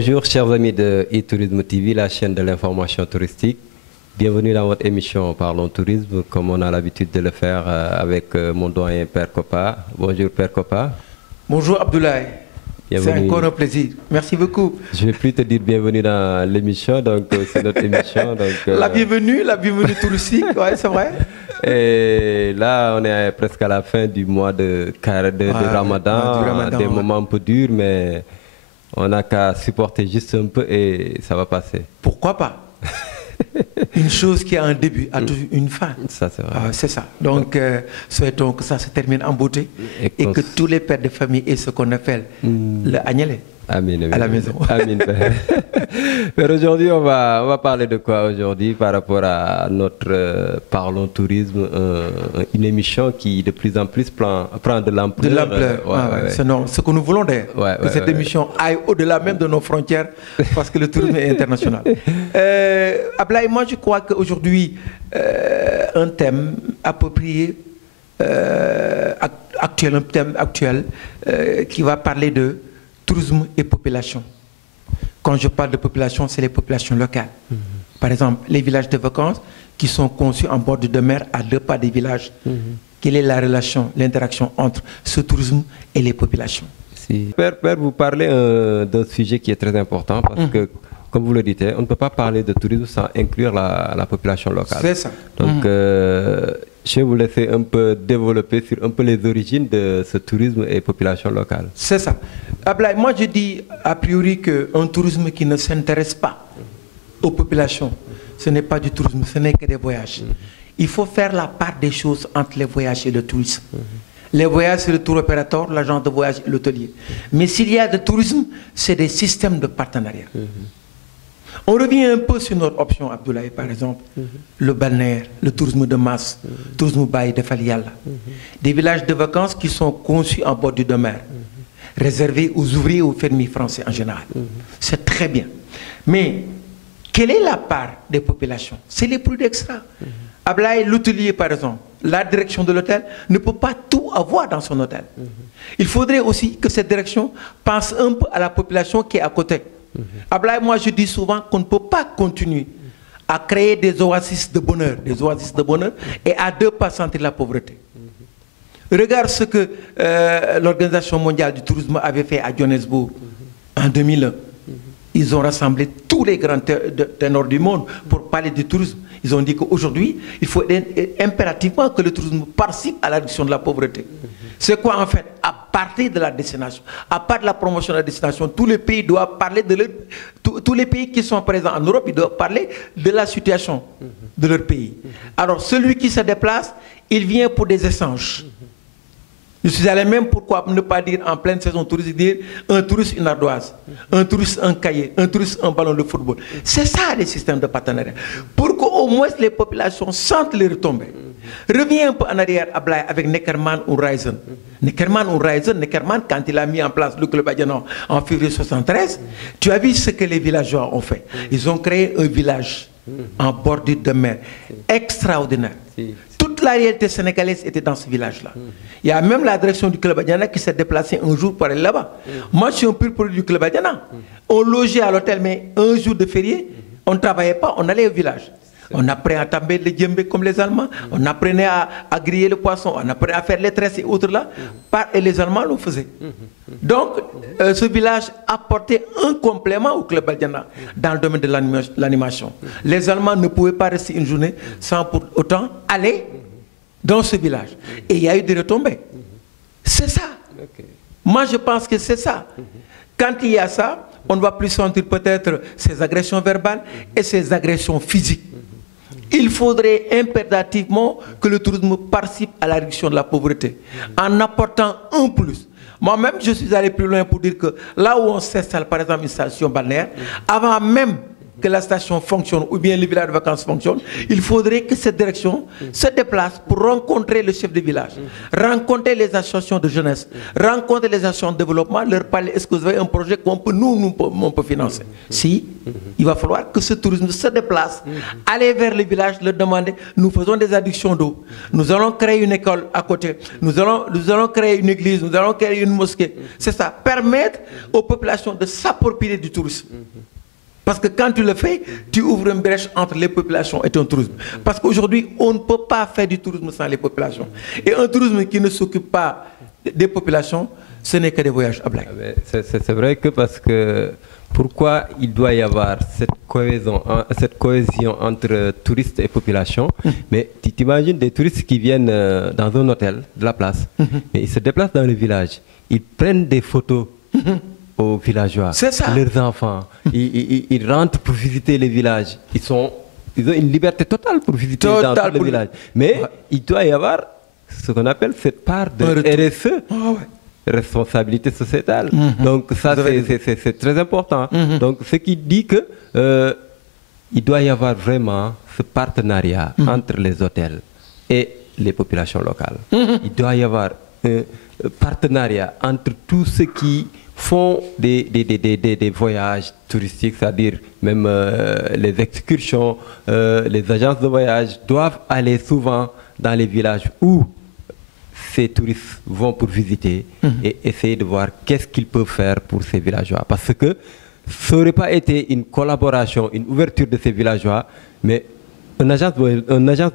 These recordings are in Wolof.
Bonjour chers amis de e-Tourisme TV, la chaîne de l'information touristique. Bienvenue dans votre émission Parlons Tourisme, comme on a l'habitude de le faire avec mon doyen Père Kopa. Bonjour Père Kopa. Bonjour Abdoulaye. C'est encore un plaisir. Merci beaucoup. Je ne vais plus te dire bienvenue dans l'émission, donc c'est notre émission. Donc, la bienvenue touristique, ouais, c'est vrai. Et là, on est presque à la fin du mois de Ramadan, des moments un peu durs, mais on n'a qu'à supporter juste un peu et ça va passer. Pourquoi pas? Une chose qui a un début a toujours une fin. Ça, c'est vrai. C'est ça. Donc, souhaitons que ça se termine en beauté et que tous les pères de famille aient ce qu'on appelle le agnelé. Amin, à la maison. Amin. Mais aujourd'hui, on va parler de quoi aujourd'hui par rapport à notre Parlons Tourisme, une émission qui de plus en plus prend de l'ampleur. De l'ampleur, c'est ce que nous voulons d'ailleurs. Que cette émission aille au-delà même de nos frontières parce que le tourisme est international. Ablaye, moi je crois qu'aujourd'hui, un thème approprié, actuel, un thème actuel qui va parler de tourisme et population. Quand je parle de population, c'est les populations locales. Par exemple, les villages de vacances qui sont conçus en bord de mer à 2 pas des villages. Quelle est la relation, l'interaction entre ce tourisme et les populations? Père, vous parlez d'un sujet qui est très important parce que, comme vous le dites, on ne peut pas parler de tourisme sans inclure la population locale. C'est ça. Donc, je vais vous laisser un peu développer sur un peu les origines de ce tourisme et population locale. C'est ça. Ablaye, moi je dis a priori qu'un tourisme qui ne s'intéresse pas aux populations, ce n'est pas du tourisme, ce n'est que des voyages. Il faut faire la part des choses entre les voyages et le tourisme. Les voyages, c'est le tour opérateur, l'agent de voyage et l'hôtelier. Mais s'il y a de tourisme, c'est des systèmes de partenariat. On revient un peu sur notre option, Abdoulaye, par exemple, le balnéaire, le tourisme de masse, le tourisme Baye de Faliala. Des villages de vacances qui sont conçus en bord de mer, réservés aux ouvriers et aux fermiers français en général. C'est très bien. Mais quelle est la part des populations? C'est les plus d'extra. Ablaye, l'hôtelier, par exemple, la direction de l'hôtel ne peut pas tout avoir dans son hôtel. Il faudrait aussi que cette direction pense un peu à la population qui est à côté. Ablaye, moi je dis souvent qu'on ne peut pas continuer à créer des oasis de bonheur, et à 2 pas sentir la pauvreté. Regarde ce que l'Organisation mondiale du tourisme avait fait à Johannesburg en 2001. Ils ont rassemblé tous les grands ténors du monde pour parler du tourisme. Ils ont dit qu'aujourd'hui, il faut impérativement que le tourisme participe à la réduction de la pauvreté. C'est quoi en fait? À partir de la destination, à part de la promotion de la destination, tous les pays doivent parler tous les pays qui sont présents en Europe, ils doivent parler de la situation de leur pays. Alors celui qui se déplace, il vient pour des échanges. Je suis allé même, pourquoi ne pas dire en pleine saison touristique, dire un touriste une ardoise, un touriste un cahier, un touriste un ballon de football. C'est ça les systèmes de partenariat. Pour qu'au moins les populations sentent les retombées. Reviens un peu en arrière, Ablaye, avec Neckermann ou Reisen. Neckermann, quand il a mis en place le Club Adiana en février 1973, tu as vu ce que les villageois ont fait. Ils ont créé un village en bordure de mer extraordinaire. Toute la réalité sénégalaise était dans ce village-là. Il y a même la direction du Club Adiana qui s'est déplacée un jour pour aller là-bas. Moi, je suis un pur produit du Club Adiana. On logeait à l'hôtel, mais un jour de férié, on ne travaillait pas, on allait au village. On apprenait à tamber le djembé comme les Allemands, on apprenait à griller le poisson, on apprenait à faire les tresses et autres là, et les Allemands le faisaient. Donc, ce village apportait un complément au Club Adiana dans le domaine de l'animation. Les Allemands ne pouvaient pas rester une journée sans pour autant aller dans ce village. Et il y a eu des retombées. C'est ça. Moi, je pense que c'est ça. Quand il y a ça, on ne va plus sentir peut-être ces agressions verbales et ces agressions physiques. Il faudrait impérativement que le tourisme participe à la réduction de la pauvreté en apportant un plus. Moi-même, je suis allé plus loin pour dire que là où on s'installe, par exemple, une station balnéaire, avant même que la station fonctionne ou bien le village de vacances fonctionne, il faudrait que cette direction se déplace pour rencontrer le chef de village, rencontrer les associations de jeunesse, rencontrer les associations de développement, leur parler, est-ce que vous avez un projet qu'on peut on peut financer. Si, il va falloir que ce tourisme se déplace, aller vers le village, leur demander, nous faisons des adductions d'eau, nous allons créer une école à côté, nous allons créer une église, nous allons créer une mosquée. C'est ça, permettre aux populations de s'approprier du tourisme. Parce que quand tu le fais, tu ouvres une brèche entre les populations et ton tourisme. Parce qu'aujourd'hui, on ne peut pas faire du tourisme sans les populations. Et un tourisme qui ne s'occupe pas des populations, ce n'est que des voyages à blague. C'est vrai que parce que pourquoi il doit y avoir cette cohésion entre touristes et population. Mais tu t'imagines des touristes qui viennent dans un hôtel de la place, mais ils se déplacent dans le village, ils prennent des photos aux villageois, leurs enfants, ils rentrent pour visiter les villages, ils ont une liberté totale pour visiter dans tout le village. Mais il doit y avoir ce qu'on appelle cette part de RSE. Responsabilité sociétale. Donc ça c'est très important. Donc ce qui dit que il doit y avoir vraiment ce partenariat entre les hôtels et les populations locales. Il doit y avoir un partenariat entre tous ceux qui font des voyages touristiques, c'est-à-dire même les excursions, les agences de voyage doivent aller souvent dans les villages où ces touristes vont pour visiter et essayer de voir qu'est-ce qu'ils peuvent faire pour ces villageois. Parce que ça n'aurait pas été une collaboration, une ouverture de ces villageois, mais une agence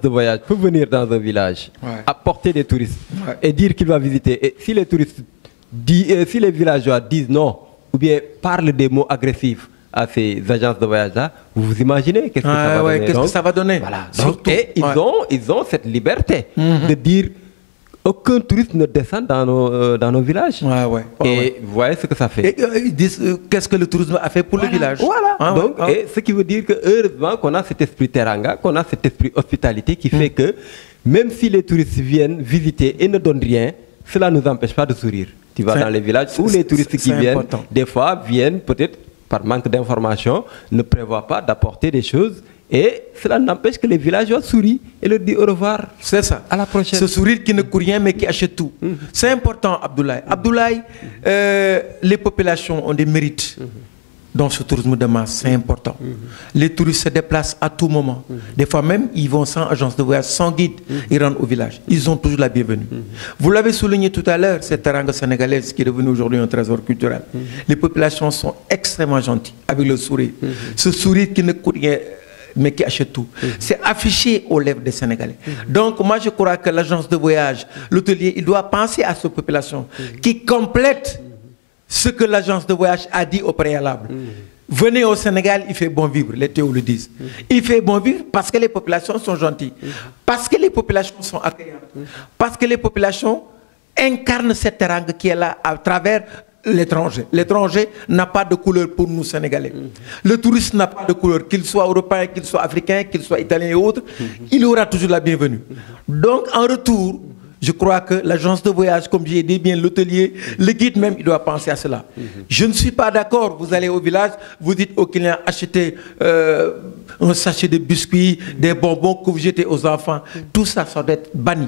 de voyage peut venir dans un village, apporter des touristes et dire qu'il va visiter. Et si les touristes si les villageois disent non, ou bien parlent des mots agressifs à ces agences de voyage-là, vous imaginez qu'est-ce que ça va donner. Qu'est-ce que ça va donner. Voilà. Donc, et ils ont cette liberté de dire aucun touriste ne descend dans nos villages. Et vous voyez ce que ça fait. Et ils disent qu'est-ce que le tourisme a fait pour le village. Voilà. Donc, et ce qui veut dire que heureusement qu'on a cet esprit teranga, qu'on a cet esprit hospitalité qui fait que même si les touristes viennent visiter et ne donnent rien, cela ne nous empêche pas de sourire. Tu vas dans les villages où les touristes qui viennent, des fois viennent peut-être par manque d'information, ne prévoient pas d'apporter des choses. Et cela n'empêche que les villageois sourient et leur disent au revoir. C'est ça. À la prochaine. Ce sourire qui ne coûte rien mais qui achète tout. C'est important, Abdoulaye. Abdoulaye, les populations ont des mérites dans ce tourisme de masse. C'est important. Les touristes se déplacent à tout moment. Des fois même, ils vont sans agence de voyage, sans guide. Ils rentrent au village. Ils ont toujours la bienvenue. Vous l'avez souligné tout à l'heure, cette teranga sénégalaise qui est devenue aujourd'hui un trésor culturel. Les populations sont extrêmement gentilles avec le sourire. Ce sourire qui ne coûte rien mais qui achète tout. C'est affiché aux lèvres des Sénégalais. Donc moi je crois que l'agence de voyage, l'hôtelier, il doit penser à cette population qui complète ce que l'agence de voyage a dit au préalable. Venez au Sénégal, il fait bon vivre, les théos le disent. Il fait bon vivre parce que les populations sont gentilles, parce que les populations sont accueillantes, parce que les populations incarnent cette teranga qui est là à travers l'étranger. L'étranger n'a pas de couleur pour nous Sénégalais. Le touriste n'a pas de couleur, qu'il soit européen, qu'il soit africain, qu'il soit italien et autres, il aura toujours la bienvenue. Donc en retour, je crois que l'agence de voyage, comme j'ai dit bien, l'hôtelier, le guide même, il doit penser à cela. Je ne suis pas d'accord, vous allez au village, vous dites au client, achetez un sachet de biscuits, des bonbons que vous jetez aux enfants. Tout ça, ça doit être banni.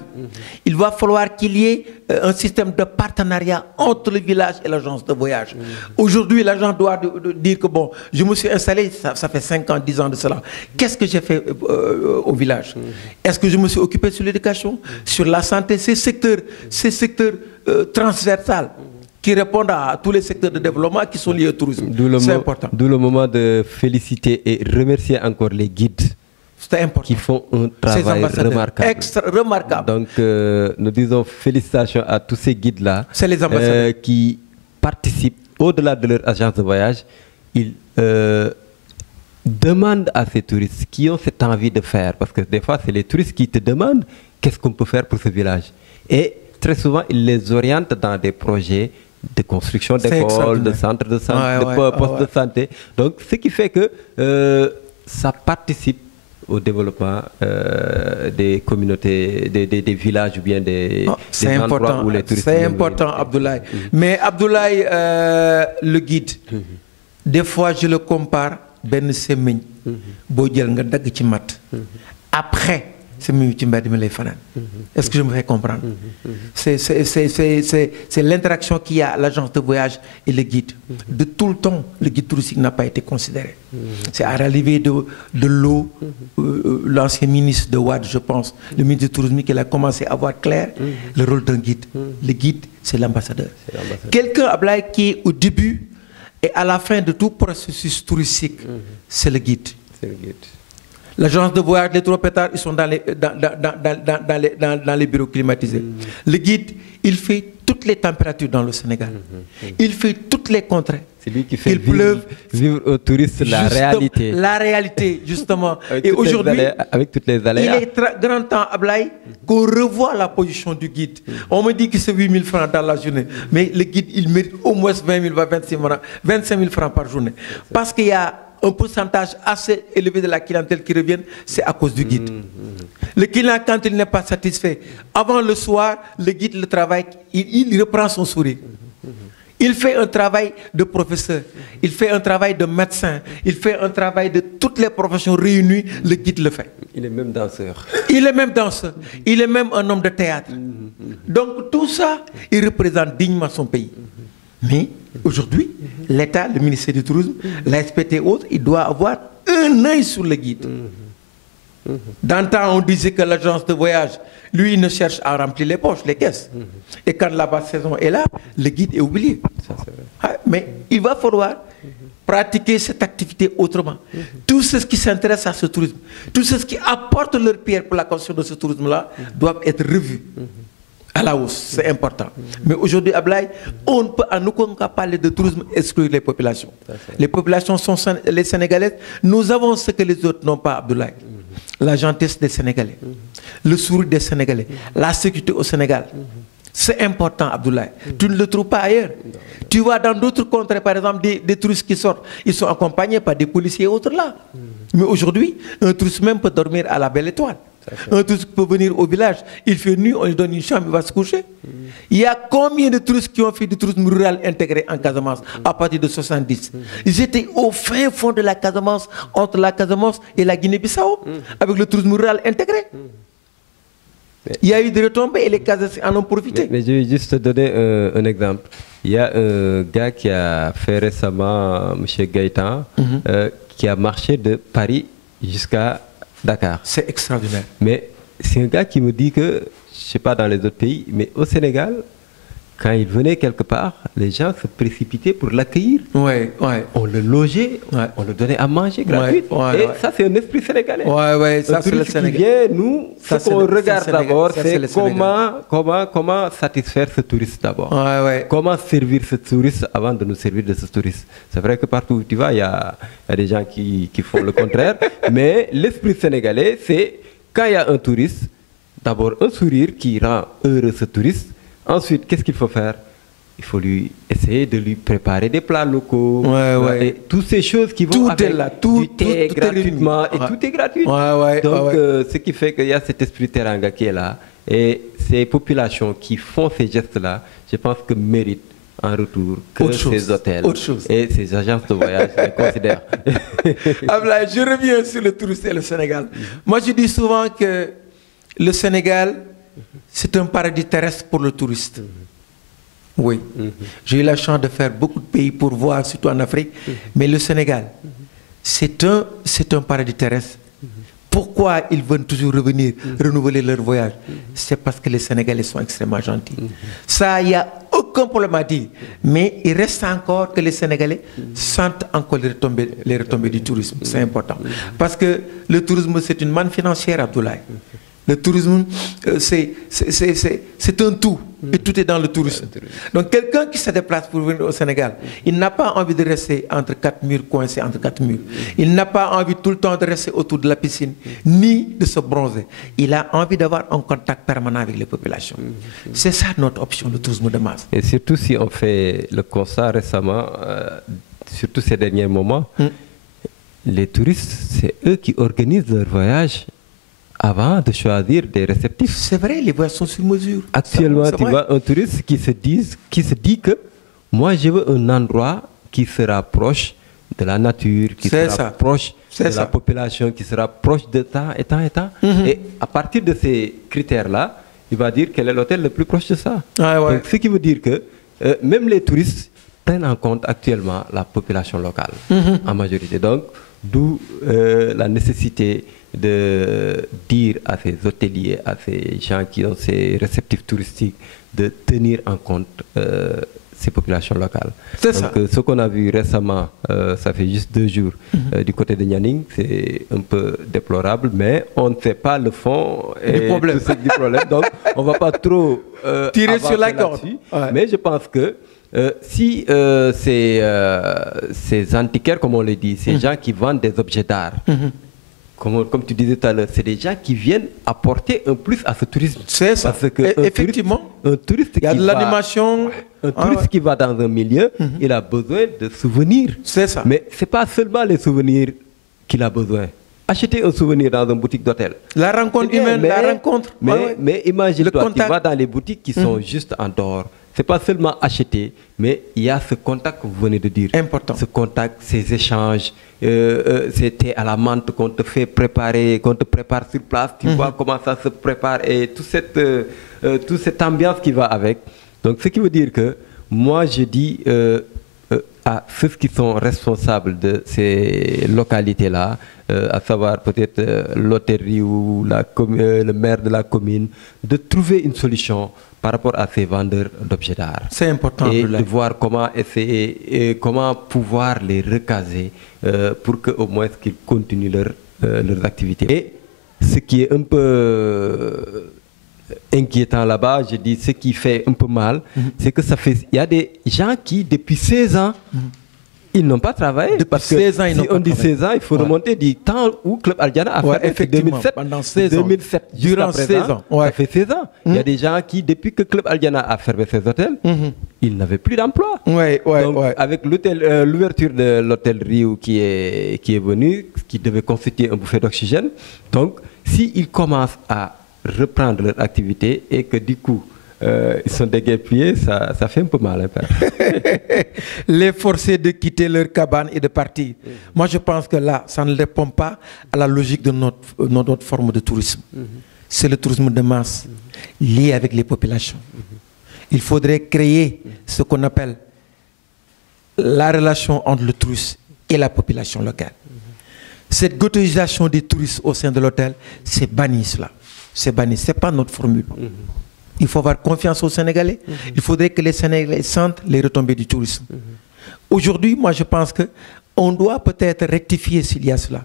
Il va falloir qu'il y ait un système de partenariat entre le village et l'agence de voyage. Aujourd'hui, l'agent doit dire que bon, je me suis installé, ça fait 5 ans, 10 ans de cela. Qu'est-ce que j'ai fait au village? Est-ce que je me suis occupé sur l'éducation, sur la santé, ces secteurs transversaux qui répondent à tous les secteurs de développement qui sont liés au tourisme. C'est important. D'où le moment de féliciter et remercier encore les guides. C'est important. Qui font un travail remarquable. Remarquable. Donc, nous disons félicitations à tous ces guides-là. C'est les ambassadeurs. Qui participent au-delà de leur agence de voyage. Ils demandent à ces touristes qui ont cette envie de faire, parce que des fois, c'est les touristes qui te demandent qu'est-ce qu'on peut faire pour ce village. Et très souvent, ils les orientent dans des projets de construction d'écoles, de centres de santé, de postes de santé. Donc, ce qui fait que ça participe au développement des communautés, des villages ou bien des endroits où les touristes... C'est important, Abdoulaye. Mais Abdoulaye, le guide, des fois je le compare, benn semmiñ boo jël nga dagg ci matt après semmiñ ci mbedd mi lay fanaan. Est-ce que je me fais comprendre? C'est l'interaction qu'il y a à l'agence de voyage et le guide. De tout le temps, le guide touristique n'a pas été considéré. C'est à l'arrivée de l'eau, l'ancien ministre de Wade, je pense, le ministre du Tourisme, qu'il a commencé à voir clair le rôle d'un guide. Le guide, c'est l'ambassadeur. Quelqu'un, Ablaye, qui est au début et à la fin de tout processus touristique, c'est le guide. C'est le guide. L'agence de voyage, les tour opérateurs, ils sont dans les bureaux climatisés. Le guide, il fait toutes les températures dans le Sénégal. Il fait toutes les contrées. C'est lui qui fait vivre aux touristes la réalité. La réalité, justement. Et aujourd'hui, avec toutes les aléas. Il est grand temps, Ablaye, qu'on revoie la position du guide. On me dit que c'est 8 000 francs dans la journée. Mais le guide, il mérite au moins 20 000, 25 000 francs par journée. Parce qu'il y a un pourcentage assez élevé de la clientèle qui revient, c'est à cause du guide. Le client, quand il n'est pas satisfait, avant le soir, le guide, le travail, il reprend son sourire. Il fait un travail de professeur, il fait un travail de médecin, il fait un travail de toutes les professions réunies, le guide le fait. Il est même danseur. Il est même danseur, il est même un homme de théâtre. Donc tout ça, il représente dignement son pays. Mais aujourd'hui, l'État, le ministère du Tourisme, la SPT et autres, il doit avoir un œil sur le guide. D'antan, on disait que l'agence de voyage, lui, il ne cherche à remplir les poches, les caisses. Et quand la basse saison est là, le guide est oublié. Ça, c'est vrai. Mais il va falloir pratiquer cette activité autrement. Tous ceux qui s'intéressent à ce tourisme, tous ceux qui apportent leur pierre pour la construction de ce tourisme-là, doivent être revus. À la hausse, c'est important. Mais aujourd'hui, Ablaye, on ne peut en aucun cas parler de tourisme exclure les populations. Les populations sont les Sénégalaises. Nous avons ce que les autres n'ont pas, Abdoulaye. La gentillesse des Sénégalais, le sourire des Sénégalais, la sécurité au Sénégal. C'est important, Abdoulaye. Tu ne le trouves pas ailleurs. Tu vois dans d'autres contrées, par exemple, des touristes qui sortent, ils sont accompagnés par des policiers et autres là. Mais aujourd'hui, un touriste même peut dormir à la Belle Étoile. Un touriste peut venir au village, il fait nuit, on lui donne une chambre, il va se coucher. Il y a combien de touristes qui ont fait du tourisme rural intégré en Casamance à partir de 70? Ils étaient au fin fond de la Casamance, entre la Casamance et la Guinée-Bissau, avec le tourisme rural intégré. Il y a eu des retombées et les Casamançais en ont profité. Mais je vais juste te donner un exemple. Il y a un gars qui a fait récemment, M. Gaëtan, qui a marché de Paris jusqu'à Dakar. C'est extraordinaire. Mais c'est un gars qui me dit que, je ne sais pas dans les autres pays, mais au Sénégal, quand il venait quelque part, les gens se précipitaient pour l'accueillir. Ouais, ouais. On le logeait, on le donnait à manger gratuitement. Et ça, c'est un esprit sénégalais. Ouais, ça, c'est le Sénégal. Nous, ce qu'on regarde d'abord, c'est comment satisfaire ce touriste d'abord. Comment servir ce touriste avant de nous servir de ce touriste. C'est vrai que partout où tu vas, il y a des gens qui font le contraire. Mais l'esprit sénégalais, c'est quand il y a un touriste, d'abord un sourire qui rend heureux ce touriste. Ensuite, qu'est-ce qu'il faut faire? Il faut lui essayer de lui préparer des plats locaux. Et toutes ces choses qui vont tout avec est là, du thé gratuitement. Et tout est gratuit. Donc, ce qui fait qu'il y a cet esprit teranga qui est là. Et ces populations qui font ces gestes-là, je pense que méritent en retour que ces hôtels et ces agences de voyage les considèrent. Ablaye, je reviens sur le tourisme et le Sénégal. Moi, je dis souvent que le Sénégal, c'est un paradis terrestre pour le touriste. Oui. J'ai eu la chance de faire beaucoup de pays pour voir, surtout en Afrique. Mais le Sénégal, c'est un paradis terrestre. Pourquoi ils veulent toujours revenir, renouveler leur voyage? C'est parce que les Sénégalais sont extrêmement gentils. Ça, il n'y a aucun problème à dire. Mais il reste encore que les Sénégalais sentent encore les retombées du tourisme. C'est important. Parce que le tourisme, c'est une manne financière, Abdoulaye. Le tourisme, c'est un tout. Et tout est dans le tourisme. Donc quelqu'un qui se déplace pour venir au Sénégal, il n'a pas envie de rester entre quatre murs, coincé entre quatre murs. Il n'a pas envie tout le temps de rester autour de la piscine, ni de se bronzer. Il a envie d'avoir un contact permanent avec les populations. C'est ça notre option, le tourisme de masse. Et surtout si on fait le constat récemment, surtout ces derniers moments, les touristes, c'est eux qui organisent leur voyage avant de choisir des réceptifs. C'est vrai, les voyages sont sur mesure. Actuellement, tu vois un touriste qui se dit que moi, je veux un endroit qui se rapproche de la nature, qui sera proche de la population, qui sera proche de temps et temps et temps. Et à partir de ces critères-là, il va dire quel est l'hôtel le plus proche de ça. Donc, ce qui veut dire que même les touristes prennent en compte actuellement la population locale en majorité. Donc, d'où la nécessité de dire à ces hôteliers, à ces gens qui ont ces réceptifs touristiques, de tenir en compte ces populations locales. C'est ça. Donc, ce qu'on a vu récemment, ça fait juste 2 jours, du côté de Nianing, c'est un peu déplorable, mais on ne sait pas le fond du problème. Du problème. Donc, on ne va pas trop tirer sur la corde. Mais je pense que si ces antiquaires, comme on le dit, ces gens qui vendent des objets d'art, comme tu disais tout à l'heure, c'est des gens qui viennent apporter un plus à ce tourisme. C'est ça. Parce que effectivement, un touriste il y a de l'animation. Un touriste qui va dans un milieu, il a besoin de souvenirs. C'est ça. Mais ce n'est pas seulement les souvenirs qu'il a besoin. Acheter un souvenir dans une boutique d'hôtel. La rencontre humaine, la rencontre. Mais imagine-toi, tu vas dans les boutiques qui sont juste en dehors. Ce n'est pas seulement acheter, mais il y a ce contact que vous venez de dire. Important. Ce contact, ces échanges, c'était à la menthe qu'on te fait préparer, qu'on te prépare sur place. Tu vois comment ça se prépare et toute cette ambiance qui va avec. Donc, ce qui veut dire que moi, je dis à ceux qui sont responsables de ces localités-là, à savoir peut-être l'hôtellerie ou le maire de la commune, de trouver une solution par rapport à ces vendeurs d'objets d'art. C'est important. Et de voir comment essayer, comment pouvoir les recaser pour qu'au moins qu'ils continuent leurs activités. Et ce qui est un peu inquiétant là-bas, je dis ce qui fait un peu mal, c'est que il y a des gens qui, depuis 16 ans, ils n'ont pas travaillé. Depuis parce que 16 ans, ils n'ont si pas on dit travaillé. 16 ans, il faut remonter du temps où Club Aldiana a fait effectivement, 2007. pendant 16 ans. 2007 Durant jusqu'à 16 présent, ans. ça fait 16 ans. Il y a des gens qui, depuis que Club Aldiana a fermé ses hôtels, ils n'avaient plus d'emploi. Donc, avec l'ouverture de l'hôtel Rio qui est venu, qui devait constituer un bouffet d'oxygène, donc s'ils commencent à reprendre leur activité et que du coup, ils sont déguerpillés, ça fait un peu mal. Hein, les forcer de quitter leur cabane et de partir. Moi, je pense que là, ça ne répond pas à la logique de notre forme de tourisme. C'est le tourisme de masse, lié avec les populations. Il faudrait créer ce qu'on appelle la relation entre le touriste et la population locale. Cette ghettoisation des touristes au sein de l'hôtel, c'est banni cela. C'est banni, ce n'est pas notre formule. Il faut avoir confiance aux Sénégalais. Il faudrait que les Sénégalais sentent les retombées du tourisme. Aujourd'hui, moi je pense qu'on doit peut-être rectifier s'il y a cela.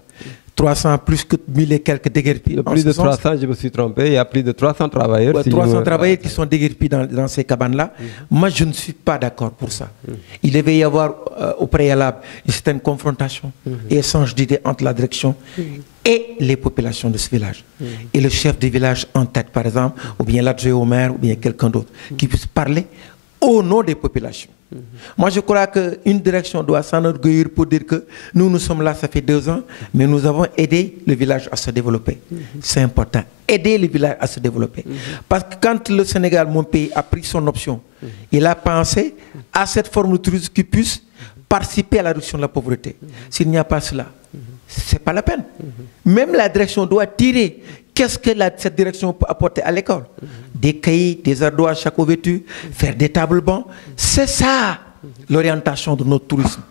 300 plus que 1000 et quelques déguerpis. Plus de 300, je me suis trompé, il y a plus de 300 travailleurs. 300 travailleurs qui sont déguerpis dans ces cabanes-là. Moi, je ne suis pas d'accord pour ça. Il devait y avoir au préalable une certaine confrontation et échange d'idées entre la direction et les populations de ce village. Et le chef du village en tête, par exemple, ou bien l'adjoint au maire, ou bien quelqu'un d'autre, qui puisse parler au nom des populations. Moi, je crois qu'une direction doit s'enorgueillir pour dire que nous sommes là, ça fait 2 ans, mais nous avons aidé le village à se développer. C'est important. Aider le village à se développer. Parce que quand le Sénégal, mon pays, a pris son option, il a pensé à cette forme de tourisme qui puisse participer à la réduction de la pauvreté. S'il n'y a pas cela, ce n'est pas la peine. Même la direction doit tirer. Qu'est-ce que cette direction peut apporter à l'école? Des cahiers, des ardoises chaque vêtu, faire des tables bancs. C'est ça l'orientation de notre tourisme.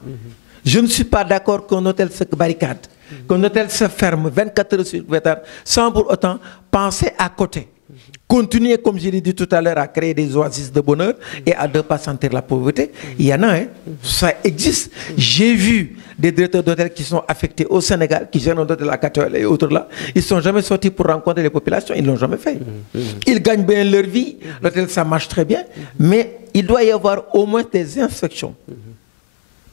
Je ne suis pas d'accord qu'un hôtel se barricade, qu'un hôtel se ferme 24 heures sur 24 sans pour autant penser à côté. Continuer, comme je l'ai dit tout à l'heure, à créer des oasis de bonheur et à ne pas sentir la pauvreté. Il y en a, hein? Ça existe. J'ai vu des directeurs d'hôtels qui sont affectés au Sénégal, qui gèrent un hôtel à Katoel et autres là. Ils ne sont jamais sortis pour rencontrer les populations, ils ne l'ont jamais fait. Ils gagnent bien leur vie, l'hôtel ça marche très bien, mais il doit y avoir au moins des inspections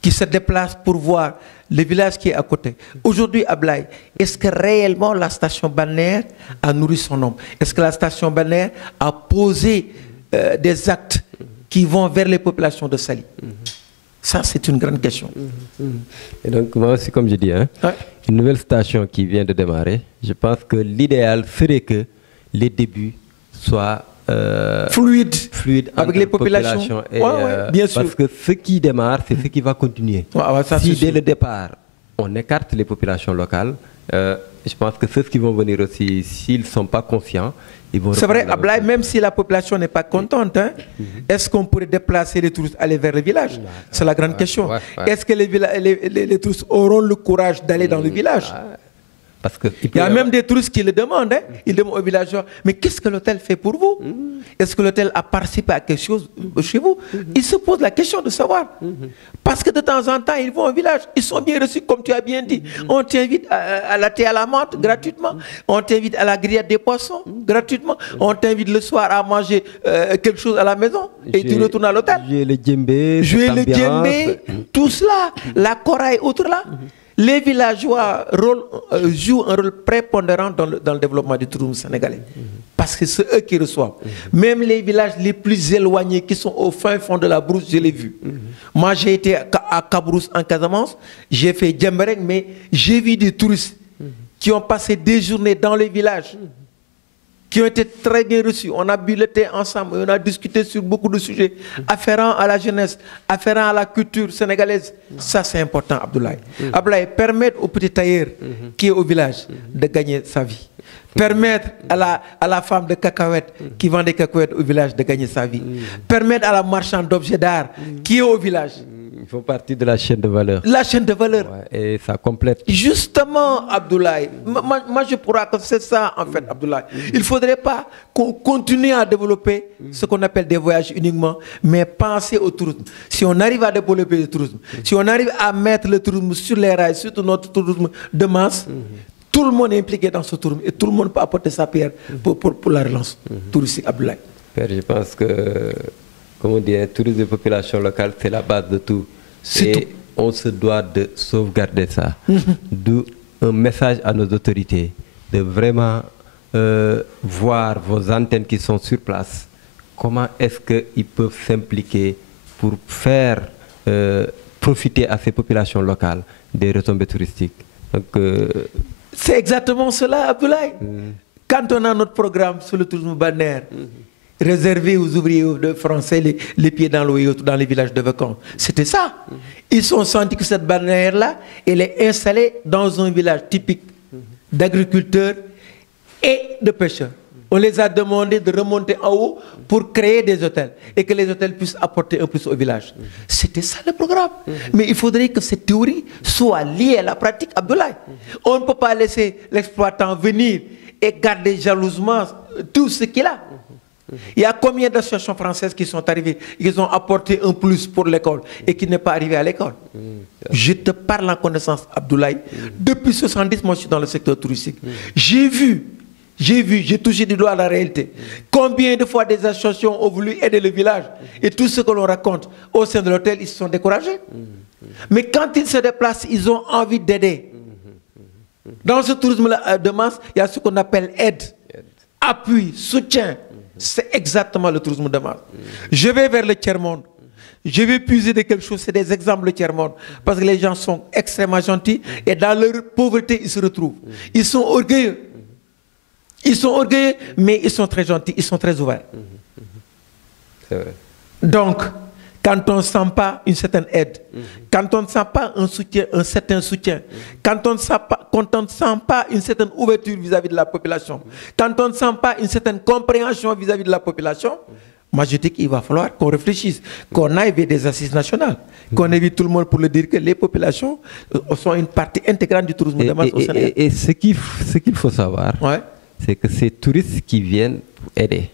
qui se déplacent pour voir le village qui est à côté. Aujourd'hui, à Blaye, est-ce que réellement la station balnéaire a nourri son homme? Est-ce que la station balnéaire a posé des actes qui vont vers les populations de Saly? Ça, c'est une grande question. Et donc, moi aussi, comme je dis, hein, une nouvelle station qui vient de démarrer, je pense que l'idéal serait que les débuts soient fluide avec entre les populations. Et, bien sûr. Parce que ce qui démarre, c'est ce qui va continuer. Ça, si dès le départ, on écarte les populations locales, je pense que ceux qui vont venir aussi, s'ils ne sont pas conscients, ils vont... C'est vrai, Ablaye, même si la population n'est pas contente, hein, est-ce qu'on pourrait déplacer les touristes, aller vers le village? C'est la grande question. Est-ce que les touristes auront le courage d'aller dans le village? Parce que il y a même des touristes qui le demandent. Hein. Ils demandent aux villageois, mais qu'est-ce que l'hôtel fait pour vous? Est-ce que l'hôtel a participé à quelque chose chez vous? Ils se posent la question de savoir. Parce que de temps en temps, ils vont au village. Ils sont bien reçus, comme tu as bien dit. On t'invite à la thé à la menthe gratuitement. On t'invite à la grillade des poissons gratuitement. On t'invite le soir à manger quelque chose à la maison. Et tu retournes à l'hôtel. Jouer le djembé, tout cela. La coraille, outre là. Les villageois jouent un rôle prépondérant dans le développement du tourisme sénégalais. Parce que c'est eux qui reçoivent. Même les villages les plus éloignés qui sont au fin fond de la brousse, je l'ai vu. Moi, j'ai été à Cabrousse en Casamance, j'ai fait Djembereng, mais j'ai vu des touristes qui ont passé des journées dans les villages, qui ont été très bien reçus. On a bu le thé ensemble, on a discuté sur beaucoup de sujets afférents à la jeunesse, afférents à la culture sénégalaise. Ça, c'est important, Abdoulaye. Abdoulaye, permettre au petit tailleur qui est au village de gagner sa vie. Permettre à la femme de cacahuètes qui vend des cacahuètes au village de gagner sa vie. Permettre à la marchande d'objets d'art qui est au village. Ils font partie de la chaîne de valeur. La chaîne de valeur. Et ça complète. Justement, Abdoulaye, moi je pourrais que c'est ça en fait, Abdoulaye. Il ne faudrait pas qu'on continue à développer ce qu'on appelle des voyages uniquement, mais penser au tourisme. Si on arrive à développer le tourisme, si on arrive à mettre le tourisme sur les rails, surtout notre tourisme de masse, tout le monde est impliqué dans ce tourisme et tout le monde peut apporter sa pierre pour la relance touristique, Abdoulaye. Père, je pense que, comme on dit, un tourisme de population locale, c'est la base de tout. Et on se doit de sauvegarder ça. D'où un message à nos autorités de vraiment voir vos antennes qui sont sur place. Comment est-ce qu'ils peuvent s'impliquer pour faire profiter à ces populations locales des retombées touristiques. Donc, c'est exactement cela, Abdoulaye. Quand on a notre programme sur le tourisme balnéaire, réservé aux ouvriers de français, les pieds dans l'eau et dans les villages de vacances. C'était ça. Ils sont sentis que cette bannière-là, elle est installée dans un village typique d'agriculteurs et de pêcheurs. On les a demandé de remonter en haut pour créer des hôtels et que les hôtels puissent apporter un plus au village. C'était ça le programme. Mais il faudrait que cette théorie soit liée à la pratique, Abdoulaye. On ne peut pas laisser l'exploitant venir et garder jalousement tout ce qu'il a. Il y a combien d'associations françaises qui sont arrivées, qui ont apporté un plus pour l'école et qui n'est pas arrivé à l'école? Je te parle en connaissance, Abdoulaye. Depuis 70, moi je suis dans le secteur touristique. J'ai touché du doigt la réalité. Combien de fois des associations ont voulu aider le village et tout ce que l'on raconte au sein de l'hôtel, ils se sont découragés. Mais quand ils se déplacent, ils ont envie d'aider. Dans ce tourisme de masse, il y a ce qu'on appelle aide, appui, soutien. C'est exactement le tourisme de masse. Je vais vers le tiers-monde. Je vais puiser de quelque chose, c'est des exemples de tiers-monde. Parce que les gens sont extrêmement gentils et dans leur pauvreté, ils se retrouvent. Ils sont orgueilleux. Ils sont orgueilleux, mais ils sont très gentils, ils sont très ouverts. C'est vrai. Donc, quand on ne sent pas une certaine aide, quand on ne sent pas un soutien, un certain soutien, quand on ne sent pas une certaine ouverture vis-à-vis de la population, quand on ne sent pas une certaine compréhension vis-à-vis de la population, moi je dis qu'il va falloir qu'on réfléchisse, qu'on aille vers des assises nationales, qu'on invite tout le monde pour le dire que les populations sont une partie intégrante du tourisme de masse au Sénégal. Et ce qu'il faut savoir, c'est que ces touristes qui viennent pour aider,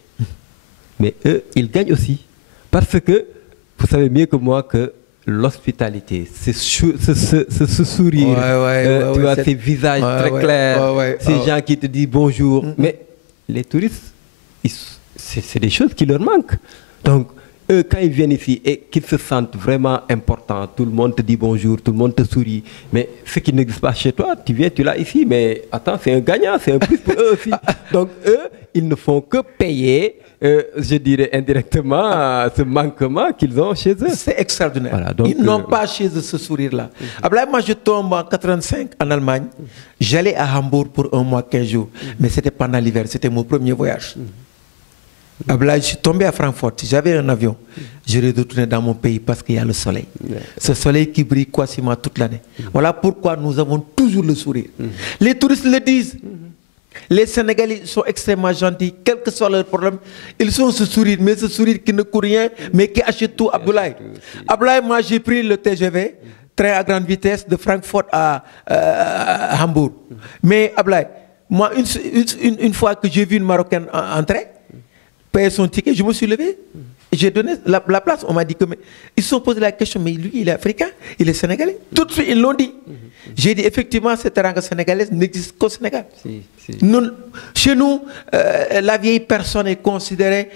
mais eux, ils gagnent aussi. Parce que vous savez mieux que moi que l'hospitalité, ce sourire, tu vois, ces visages très clairs, ces gens qui te disent bonjour. Mais les touristes, c'est des choses qui leur manquent. Donc, eux, quand ils viennent ici et qu'ils se sentent vraiment importants, tout le monde te dit bonjour, tout le monde te sourit. Mais ce qui n'existe pas chez toi, tu viens, tu l'as ici. Mais attends, c'est un gagnant, c'est un plus pour eux aussi. Donc, eux, ils ne font que payer, je dirais indirectement, ce manquement qu'ils ont chez eux. C'est extraordinaire. Voilà, donc, ils n'ont pas chez eux ce sourire-là. Après, moi, je tombe en 85 en Allemagne. J'allais à Hambourg pour un mois, 15 jours. Mais c'était pendant l'hiver, c'était mon premier voyage. Ablaye, je suis tombé à Francfort. Si j'avais un avion, j'aurais retourné dans mon pays parce qu'il y a le soleil. Ce soleil qui brille quasiment toute l'année. Voilà pourquoi nous avons toujours le sourire. Les touristes le disent. Les Sénégalais sont extrêmement gentils, quel que soit leur problème. Ils ont ce sourire, mais ce sourire qui ne coûte rien, mais qui achète tout, Abdoulaye. Abdoulaye, moi j'ai pris le TGV, train à grande vitesse, de Francfort à Hambourg. Mais Abdoulaye, moi, une fois que j'ai vu une Marocaine entrer, payer son ticket, je me suis levé. J'ai donné la place. On m'a dit que... ils se sont posé la question, mais lui, il est africain, il est sénégalais. Tout de suite, ils l'ont dit. J'ai dit, effectivement, cette langue sénégalaise n'existe qu'au Sénégal. Chez nous, la vieille personne est considérée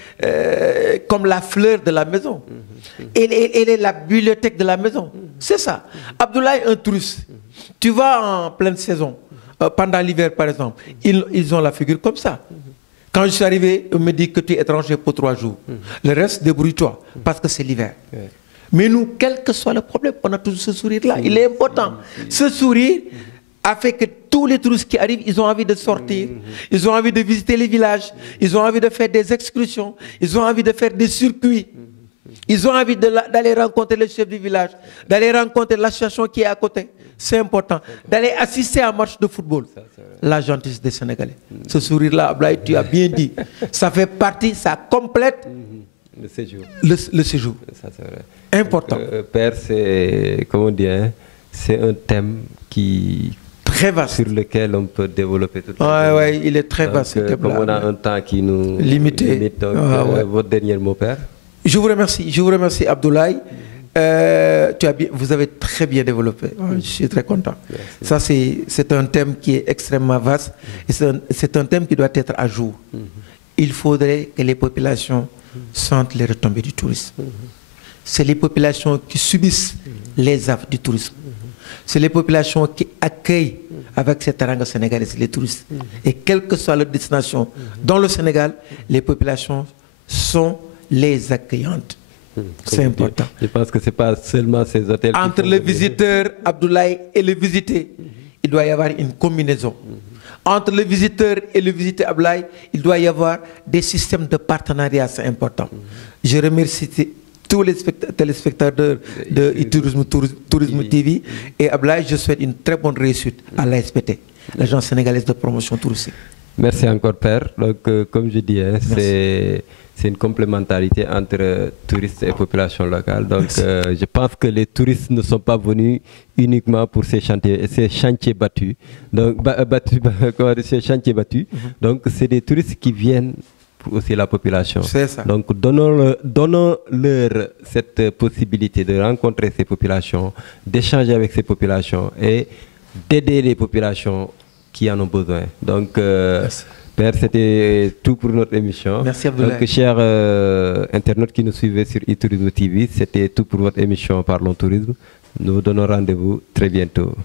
comme la fleur de la maison. Elle est la bibliothèque de la maison. C'est ça. Abdoulaye, un touriste. Tu vas en pleine saison, pendant l'hiver par exemple, ils ont la figure comme ça. Quand je suis arrivé, on me dit que tu es étranger pour 3 jours. Le reste, débrouille-toi, parce que c'est l'hiver. Mais nous, quel que soit le problème, on a toujours ce sourire-là. Il est important. Ce sourire a fait que tous les touristes qui arrivent, ils ont envie de sortir, ils ont envie de visiter les villages, ils ont envie de faire des excursions, ils ont envie de faire des circuits. Ils ont envie d'aller rencontrer le chef du village, d'aller rencontrer l'association qui est à côté. C'est important. D'aller assister à un match de football. La gentillesse des Sénégalais. Ce sourire-là, Ablaye, tu as bien dit. Ça fait partie, ça complète le séjour. Le séjour. Ça, c'est vrai. Important. Père, c'est, comment on dit, hein, c'est un thème qui... Très vaste. Sur lequel on peut développer tout Oui, il est très vaste. Comme on a un temps qui nous limite, donc, votre dernier mot, Père. Je vous remercie Abdoulaye. Vous avez très bien développé. Je suis très content. Merci. Ça, c'est un thème qui est extrêmement vaste. Et c'est un thème qui doit être à jour. Il faudrait que les populations sentent les retombées du tourisme. C'est les populations qui subissent les affres du tourisme. C'est les populations qui accueillent avec cette langue sénégalaise les touristes. Et quelle que soit leur destination, dans le Sénégal, les populations sont les accueillantes. C'est important. Je pense que ce n'est pas seulement ces hôtels. Entre le visiteur, Abdoulaye, et le visité, il doit y avoir une combinaison. Entre le visiteur et le visité, Abdoulaye, il doit y avoir des systèmes de partenariat, c'est important. Je remercie tous les téléspectateurs de Tourisme TV. Et Abdoulaye, je souhaite une très bonne réussite à l'ASPT, l'Agence sénégalaise de promotion touristique. Merci encore, Père. Donc, comme je dis, hein, c'est une complémentarité entre touristes et population locale. Donc, je pense que les touristes ne sont pas venus uniquement pour ces chantiers battus. Donc, ces chantiers battus. Donc, c'est des touristes qui viennent pour aussi la population. C'est ça. Donc, donnons-leur cette possibilité de rencontrer ces populations, d'échanger avec ces populations et d'aider les populations qui en ont besoin. Donc, Père, c'était tout pour notre émission. Merci Abdoulaye. Donc, chers internautes qui nous suivaient sur eTourisme TV, c'était tout pour votre émission Parlons Tourisme. Nous vous donnons rendez-vous très bientôt.